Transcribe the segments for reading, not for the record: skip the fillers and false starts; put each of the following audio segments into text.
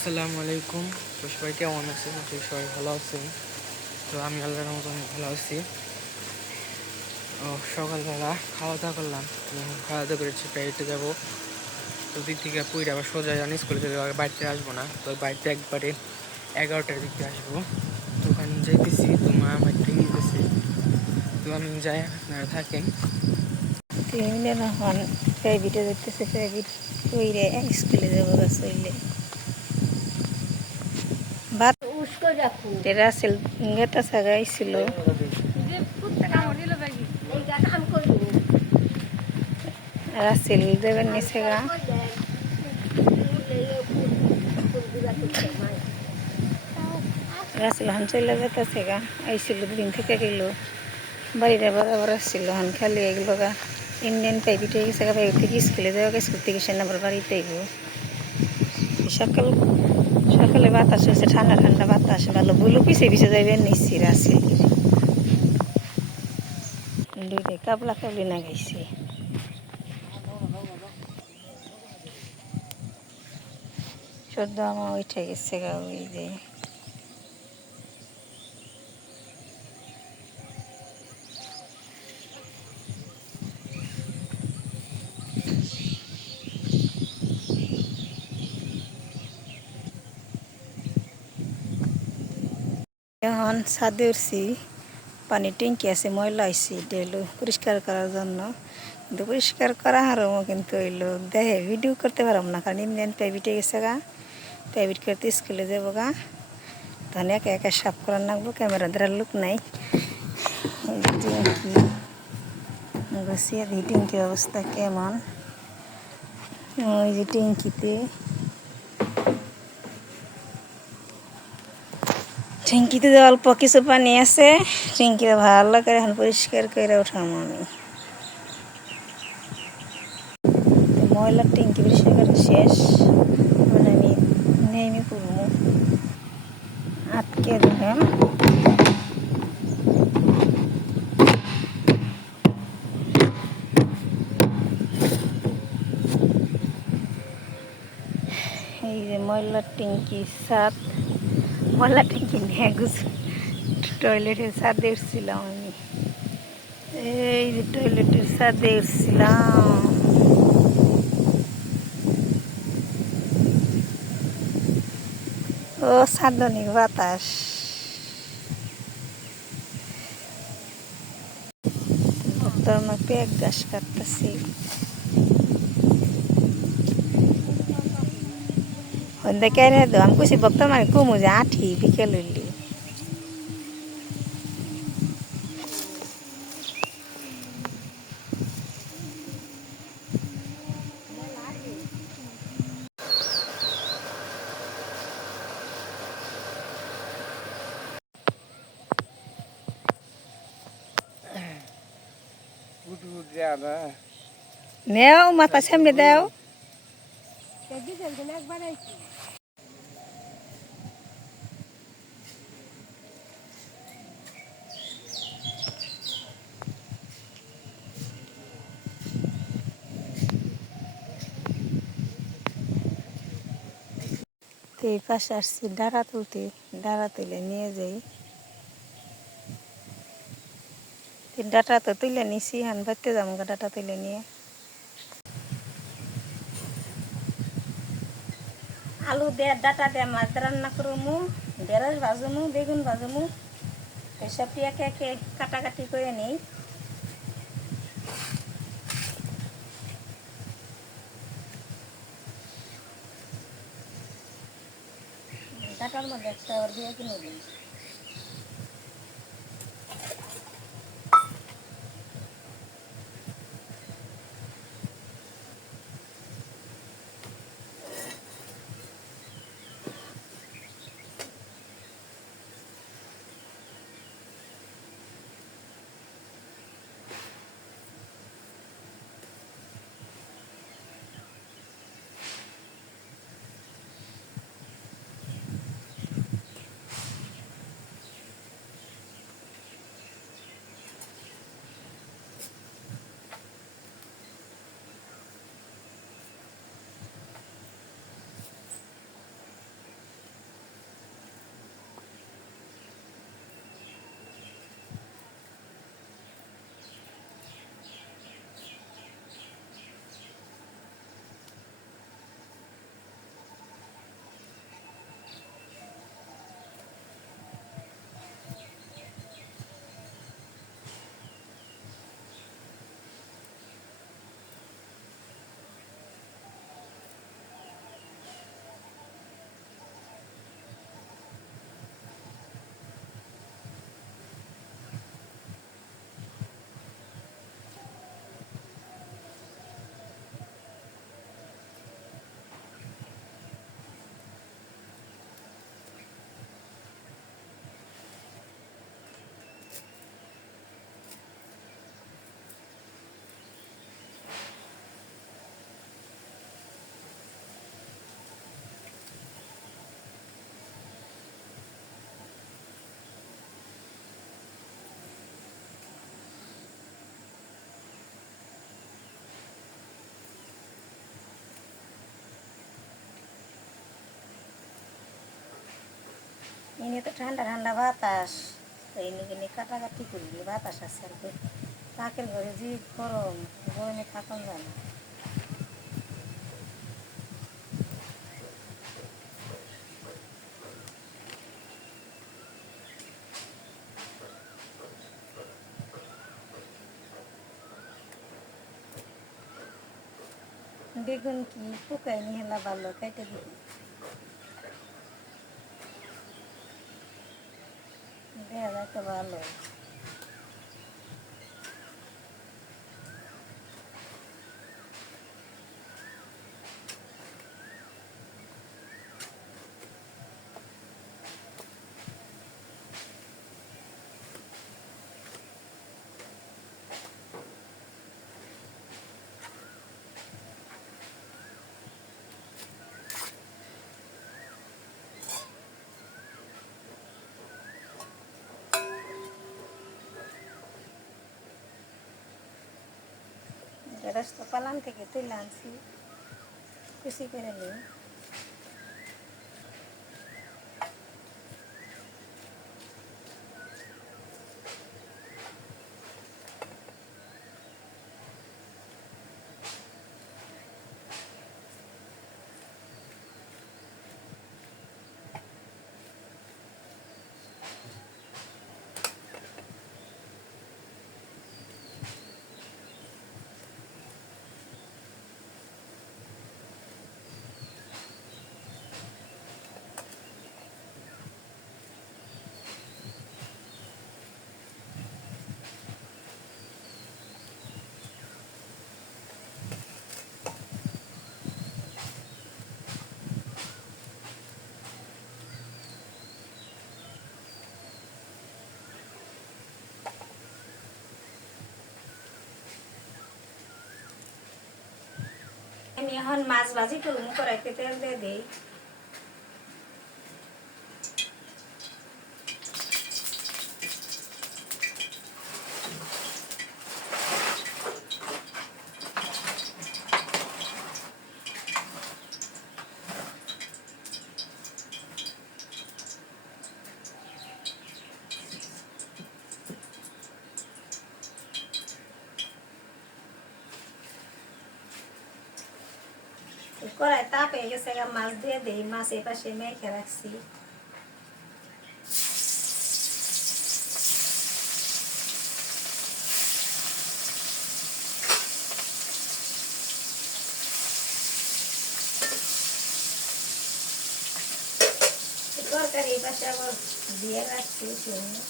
আসসালামু আলাইকুম। তো সবাই কেমন আছেন? সবাই ভালো আছেন। তো আমি আল্লাহর রহমতে অনেক ভালো আছি। সকালবেলা খাওয়া দাওয়া করলাম। খাওয়া দাওয়া করেছি, প্রাইভেটে যাবো। তো দিক থেকে পুইরে আবার সোজা যান স্কুলে চলে যাবো, বাড়িতে আসবো না। তো বাড়িতে একবারে 11টার দিকে আসবো। তো ওখানে যাইতেছি, তো মা আমার ট্রেন দিতেছে। তো আমি যাই, আপনারা থাকেন। এখন প্রাইভেটে যেতেছে, প্রাইভেট কইরে স্কুলে যাবো চললে ভাত রাসেল গেতা সাগাইছিল। রাসেল দেবেন নিচে গা রাসেল হন চলে যেতেছে গা, আইছিল দুদিন থেকে গেল বাড়িটা বরাবর আসছিল। হন খালি এগুলো গা ইন্ডিয়ান প্রাইভেট হয়ে গেছে গা, প্রাইভেট থেকে স্কুলে যাওয়া, স্কুল থেকে সে আবার বাড়িতে আইব। সকাল সকালে বাতাস হয়েছে, ঠান্ডা ঠান্ডা বাতাস, ভালো বুলু পিছিয়ে পিছিয়ে যাইবেন নিচ্ছি রাসেল দুইটাই কাবলা কাবলি না গাইছে। সদ্য আমার উঠে গেছে গা, ওই যে এখন ছাদে উঠছি, পানির ট্যাঙ্কি আছে, ময়লা আইসি, এটা হইলো পরিষ্কার করার জন্য। কিন্তু পরিষ্কার করা হারমো, কিন্তু হইলো দেখে ভিডিও করতে পারব না, কারণ ইন্ডিয়ান প্রাইভেটে গেছে গা, প্রাইভেট করতে স্কুলে যাবো গা, তখন একা একা সাফ করার লাগবো, ক্যামেরা ধরার লোক নাই। ট্যাঙ্কি বসিয়ে দিই, ট্যাঙ্কির অবস্থা কেমন। ওই যে ট্যাঙ্কিতে ট্যাঙ্কিতে অল্প কিছু পানি আছে, ট্যাঙ্কিতে ভালো করে এখন পরিষ্কার করে উঠাম আমি। ময়লার ট্যাঙ্কি পরিষ্কার করা শেষ, আমি নেমে পড়বো, আটকে দিলাম। এই যে ময়লার ট্যাঙ্কি ছাদ, ময়লার ট্যাঙ্কি নিয়ে টয়লেটের ছাদে উঠছিলাম আমি। এই যে টয়লেটের ছাদে উঠছিলাম। ও ছাদনিক বাতাস। ভক্তর আমার পেঁয়াজ গাছ কাটতেছি। দেখে আমি কইছি ভক্তর মানে কমু যে আঠি বিকেল হইলি। নেও মাথা সামনে দাও। এই পাশে আসছি ডাঁড়া তুলতে, ডাঁড়া তুলে নিয়ে যাই। ডাটা তো তুলে নিছি, হান বাড়তে যাবো ডাটা তুলে নিয়ে। আলু দিয়ে ডাটা দিয়ে মাছ রান্না করবো, ঢেঁড়স ভাজমু, বেগুন ভাজমু, এসব একে একে কাটাকাটি করে নিই। ডাটার মধ্যে একটা দিয়ে কিনে দিই। এনে তো ঠান্ডা ঠান্ডা বাতাস, এনে কাটাকাটি করি বাতাস আছে আর কি। পাকের ঘরে যে গরম, গরমে থাকুন যায় না। বেগুন কি পোকাই নিয়ে হেলা ভালো কেটে দিই, দেখা যায় তো ভালো। ঢেঁড়স তো পালান থেকে তুলে আনছি, কুচি করে নিই। আমি এখন মাছ ভাজি করুন, কড়াইতে তেল দিয়ে দিই। কড়াই তাপ হয়ে গেছে, মাছ দিয়ে দিই। মাছ এই পাশে মেখে রাখছি। তরকারি এই পাশে আবার দিয়ে রাখছি শুনে।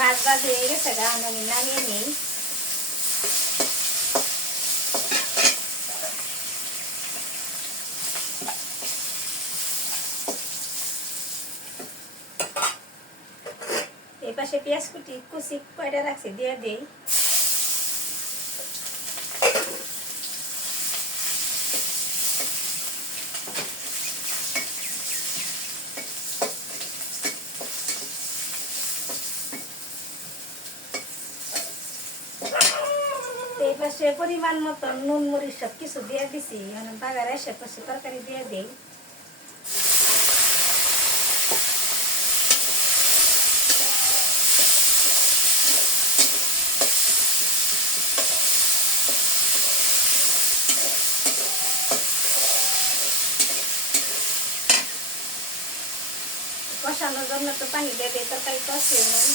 মাছ ভাজি হয়ে গেছে, আমি নামিয়ে নিই। এই পাশে পেঁয়াজ কুচি কয়টা রাখছি, দিয়ে দিই। এই পাশে পরিমাণ মতো নুন মরিচ সব কিছু দিয়ে দিছি। মানে বাগার এসে পাশে তরকারি দিয়ে দিই। কষানোর জন্য তো পানি দিয়ে দিই, তরকারি কষিয়ে নিই।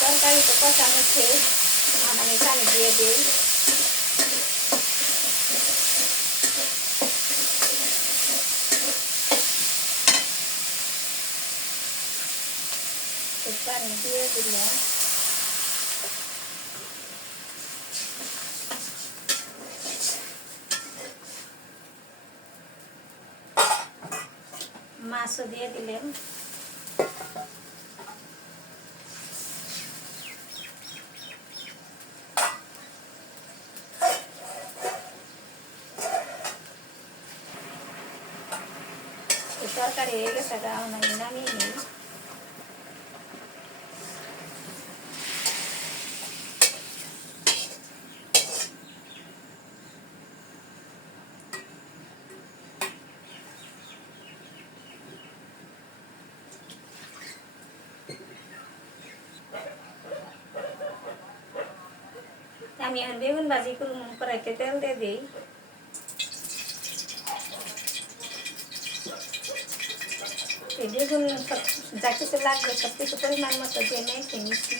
তরকারি তো কষানো শেষ, আমি পানি দিয়ে দিই। পানি দিয়ে দিলাম। মাছও দিয়ে দিলাম। তরকারি হয়ে গেছে, আমি নামিয়ে নিই। আমি এখন বেগুন ভাজি করব, কড়াইতে তেল দিয়ে দিই। এই বেগুন সব যা কিছু লাগবে সব কিছু পরিমাণ মতো দিয়ে মেখে নিচ্ছি,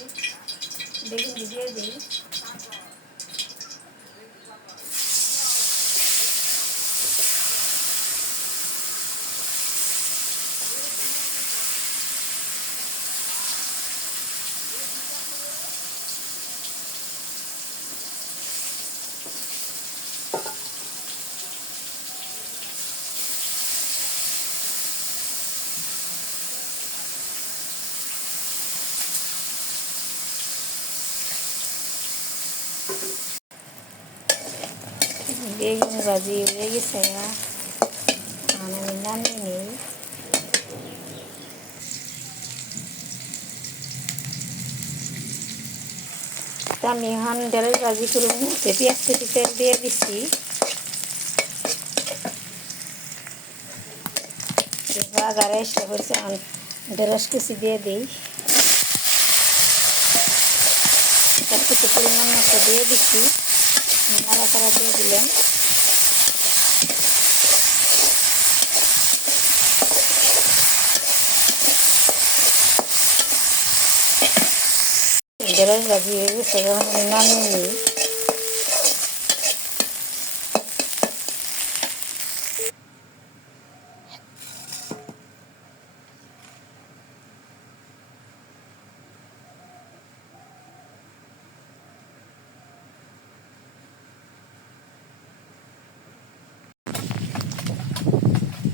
বেগুন দিয়ে দিই। বেগুন ভাজি হয়ে গেছে, আমি নামিয়ে নিই। আমি এখন ডালের ভাজি করব, পেঁয়াজ কুচি তেল দিয়ে দিচ্ছি। বাজারে এসে হয়েছে, এখন ঢেঁড়স কুচি দিয়ে দিই। সব কিছু পরিমাণ মতো দিয়ে দিচ্ছি, নাড়াচাড়া দিয়ে দিলেন। ঢেঁড়স ভাজি হয়ে গেছে, এখন আমি নামিয়ে নিই।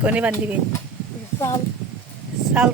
কোনে বান্ধিবেন চাল চাল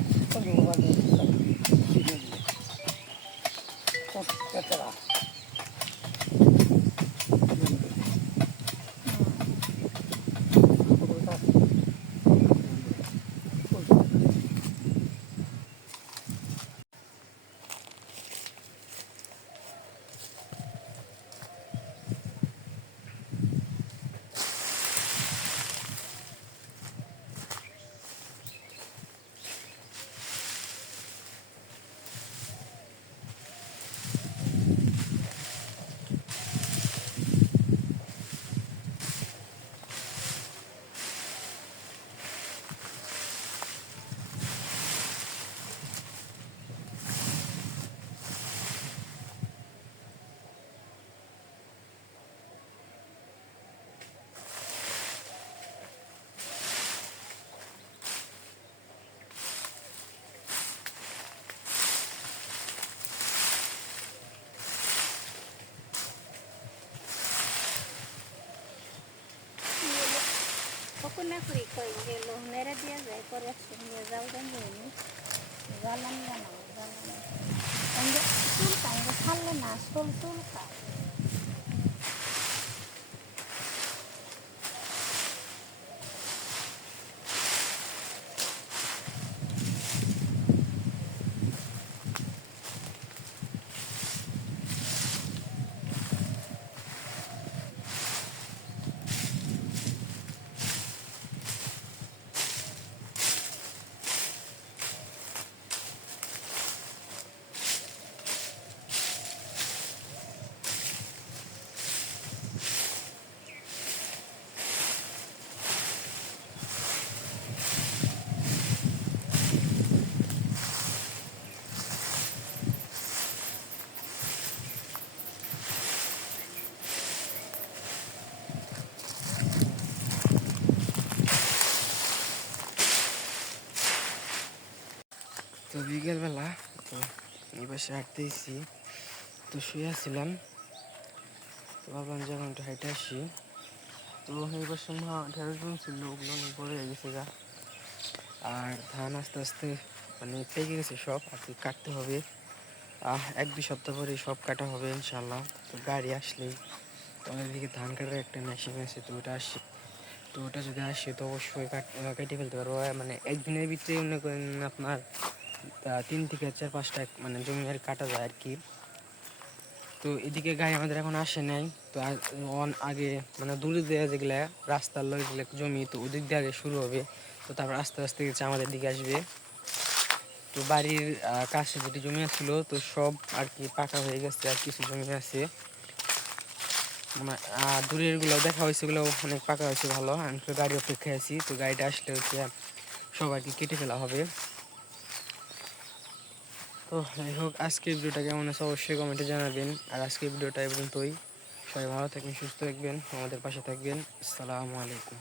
কখন করি কই গেল নেড়ে দিয়ে যায়, পরে একসঙ্গে জাল দেন জ্বালান বানাবো, জ্বালান চুলকা ছাড়লে না চুলকা। তো বিকেলবেলা তো এই পাশে হাঁটতেছি, তো শুয়ে আসছিলাম, তো ভাবলাম যে এখন একটু হাইটে আসি। তো এই পাশে মা ঢেঁড়স ছিল, ওগুলো অনেক বড় হয়ে গেছে গা। আর ধান আস্তে আস্তে মানে পেকে গেছে সব, আর কি কাটতে হবে। 1-2 সপ্তাহ পরে সব কাটা হবে ইনশাল্লাহ। তো গাড়ি আসলেই, তো আমাদের এদিকে ধান কাটার একটা মেশিন আছে, তো ওটা আসছে। তো ওটা যদি আসে তো অবশ্যই কেটে ফেলতে পারবো। মানে একদিনের ভিতরে মনে করেন আপনার 3 থেকে 4-5টা মানে জমি আর কাটা যায় আর কি। তো এদিকে গাড়ি আমাদের এখন আসে নাই। তো আগে মানে দূরে দেওয়া যেগুলা রাস্তার লোক যেগুলো জমি, তো ওদিক দিয়ে আগে শুরু হবে। তো তারপর আস্তে আস্তে গেছে আমাদের দিকে আসবে। তো বাড়ির কাছে যেটি জমি আছিল তো সব আর কি পাকা হয়ে গেছে, আর কিছু জমি আছে মানে দূরের গুলো দেখা হয়েছে, ওগুলো অনেক পাকা হয়েছে ভালো। আমি তো গাড়ি অপেক্ষায় আছি, তো গাড়িটা আসলে হচ্ছে সব আর কি কেটে ফেলা হবে। তো যাই হোক, আজকের ভিডিওটা কেমন আছে অবশ্যই কমেন্টে জানাবেন। আর আজকের ভিডিওটা এই পর্যন্তই। সবাই ভালো থাকবেন, সুস্থ থাকবেন, আমাদের পাশে থাকবেন। আসসালামু আলাইকুম।